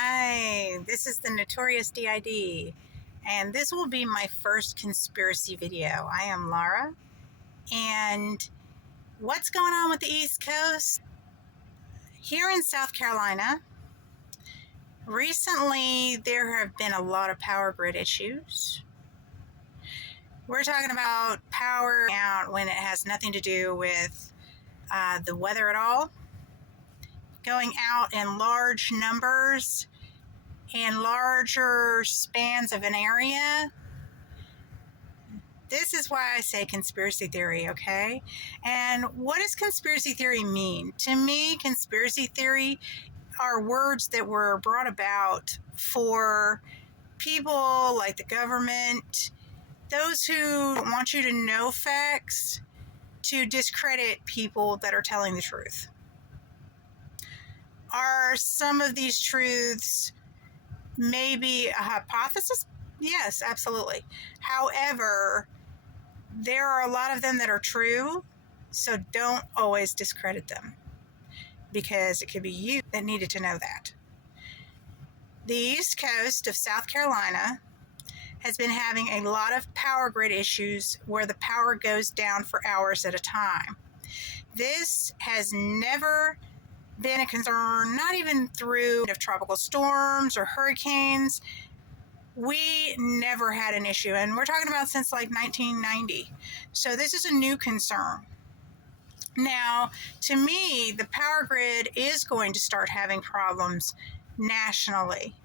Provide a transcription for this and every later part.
Hi, this is the notorious D.I.D, and this will be my first conspiracy video. I am Laura, and what's going on with the East Coast? Here in South Carolina, recently there have been a lot of power grid issues. We're talking about power out when it has nothing to do with the weather at all. Going out in large numbers and larger spans of an area. This is why I say conspiracy theory, okay? And what does conspiracy theory mean? To me, conspiracy theory are words that were brought about for people like the government, those who want you to know facts, to discredit people that are telling the truth. Are some of these truths maybe a hypothesis? Yes, absolutely. However, there are a lot of them that are true, so don't always discredit them, because it could be you that needed to know that. The East Coast of South Carolina has been having a lot of power grid issues where the power goes down for hours at a time. This has never been a concern, not even through tropical storms or hurricanes. We never had an issue, and we're talking about since like 1990. So this is a new concern. Now, to me, the power grid is going to start having problems nationally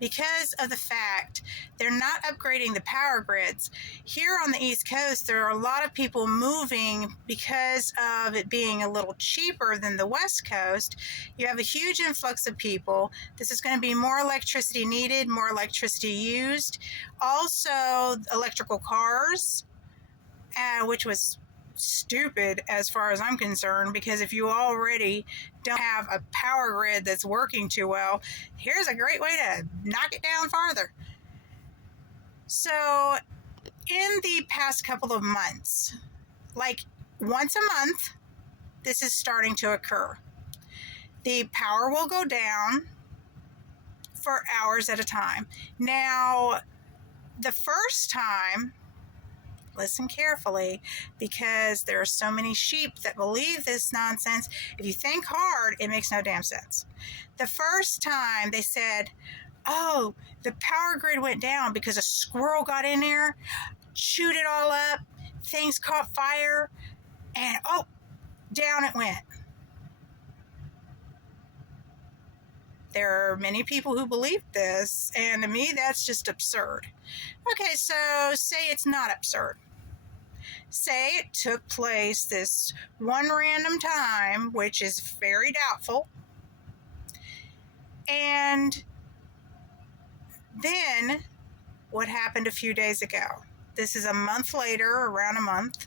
because of the fact they're not upgrading the power grids. Here on the East Coast, there are a lot of people moving because of it being a little cheaper than the West Coast. You have a huge influx of people. This is going to be more electricity needed, more electricity used. Also, electrical cars, which was stupid as far as I'm concerned, because if you already don't have a power grid that's working too well, here's a great way to knock it down farther. So in the past couple of months, like once a month, this is starting to occur. The power will go down for hours at a time. Now, the first time, listen carefully, because there are so many sheep that believe this nonsense. If you think hard, it makes no damn sense. The first time they said, oh, the power grid went down because a squirrel got in there, chewed it all up, things caught fire, and down it went. There are many people who believe this, and to me, that's just absurd. Okay, so say it's not absurd. Say it took place this one random time, which is very doubtful, and then what happened a few days ago? This is a month later, around a month.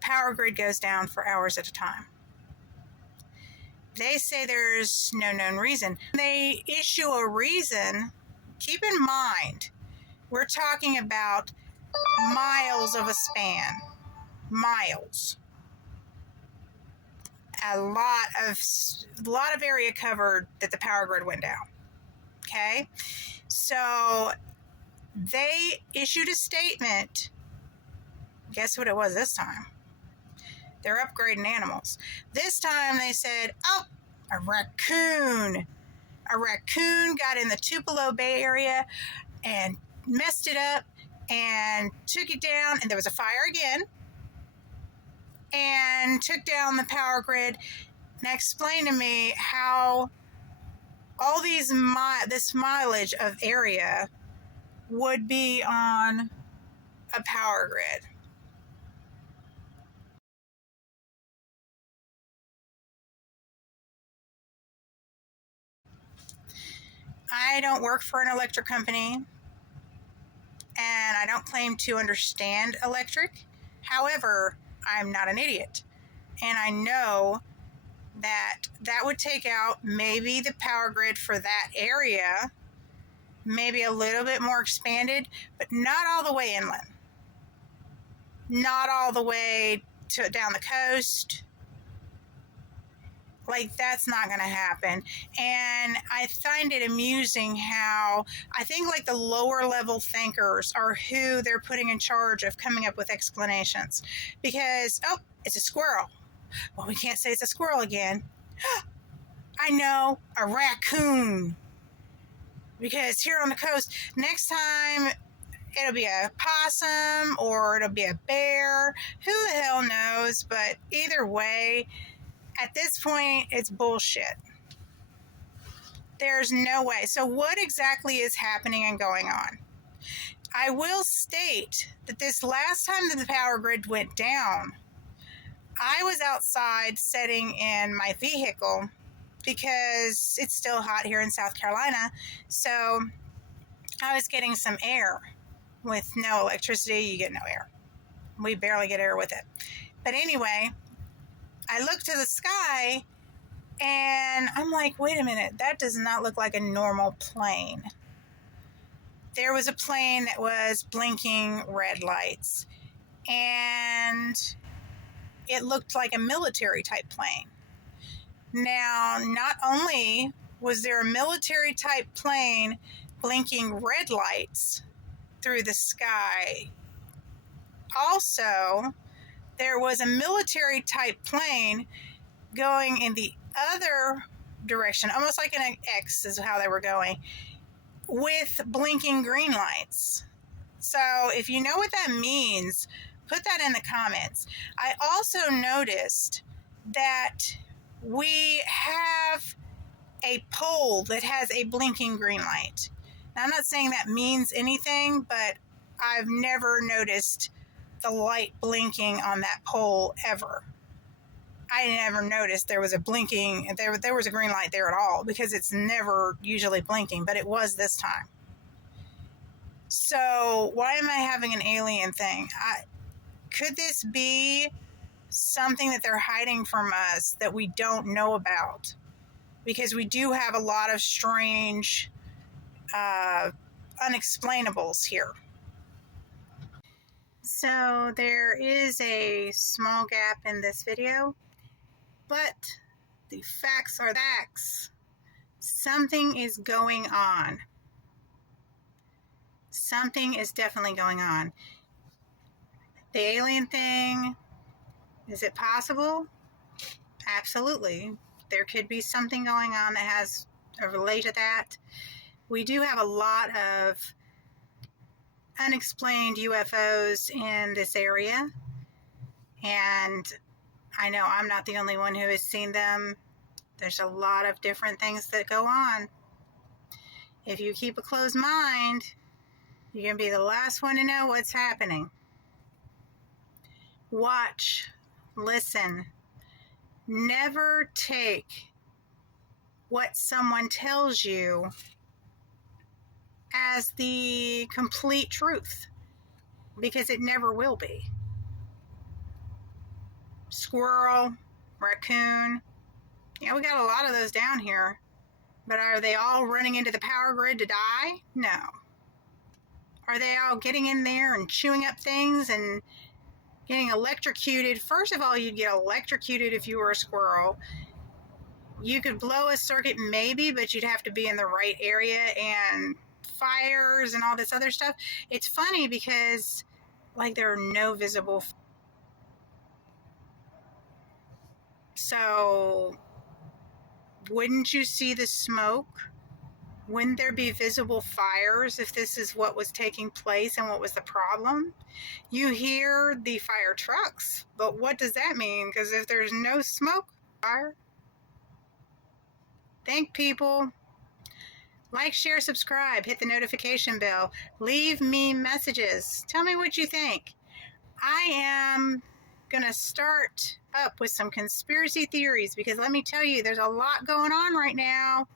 Power grid goes down for hours at a time. They say there's no known reason. They issue a reason. Keep in mind, we're talking about miles of a span. Miles. A lot of area covered that the power grid went down. Okay? So they issued a statement. Guess what it was this time? They're upgrading animals. This time they said, a raccoon. A raccoon got in the Tupelo Bay area and messed it up and took it down, and there was a fire again, and took down the power grid. Now explain to me how all this mileage of area would be on a power grid. I don't work for an electric company, and I don't claim to understand electric. However, I'm not an idiot, and I know that would take out maybe the power grid for that area, maybe a little bit more expanded, but not all the way inland, not all the way down the coast. Like, that's not going to happen. And I find it amusing how I think like the lower level thinkers are who they're putting in charge of coming up with explanations. Because, oh, it's a squirrel. Well, we can't say it's a squirrel again. I know, a raccoon. Because here on the coast, next time it'll be a possum or it'll be a bear. Who the hell knows? But either way, at this point, it's bullshit. There's no way. So what exactly is happening and going on? I will state that this last time that the power grid went down, I was outside sitting in my vehicle because it's still hot here in South Carolina. So I was getting some air. With no electricity, you get no air. We barely get air with it. But anyway, I looked to the sky and I'm like, wait a minute, that does not look like a normal plane. There was a plane that was blinking red lights, and it looked like a military type plane. Now, not only was there a military type plane blinking red lights through the sky, also, there was a military type plane going in the other direction, almost like an X is how they were going, with blinking green lights. So if you know what that means, put that in the comments. I also noticed that we have a pole that has a blinking green light. Now, I'm not saying that means anything, but I've never noticed the light blinking on that pole ever. I never noticed there was a blinking, there was a green light there at all, because it's never usually blinking, but it was this time. So why am I having an alien thing? Could this be something that they're hiding from us that we don't know about? Because we do have a lot of strange unexplainables here. So there is a small gap in this video, but the facts are facts. Something is going on. Something is definitely going on. The alien thing, is it possible? Absolutely. There could be something going on that has a relate to that. We do have a lot of unexplained UFOs in this area, and I know I'm not the only one who has seen them. There's a lot of different things that go on. If you keep a closed mind, you're going to be the last one to know what's happening. Watch, listen. Never take what someone tells you as the complete truth, because it never will be. Squirrel, raccoon, yeah, we got a lot of those down here, but are they all running into the power grid to die? No. Are they all getting in there and chewing up things and getting electrocuted? First of all, you'd get electrocuted if you were a squirrel. You could blow a circuit maybe, but you'd have to be in the right area, and fires and all this other stuff. It's funny because like there are no visible, so wouldn't you see the smoke? Wouldn't there be visible fires if this is what was taking place and what was the problem? You hear the fire trucks, but what does that mean? Because if there's no smoke, fire. Think, people. Like, share, subscribe, hit the notification bell, leave me messages. Tell me what you think. I am going to start up with some conspiracy theories, because let me tell you, there's a lot going on right now.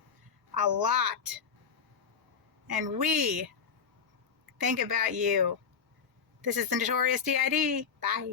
A lot. And we think about you. This is the Notorious D.I.D. Bye.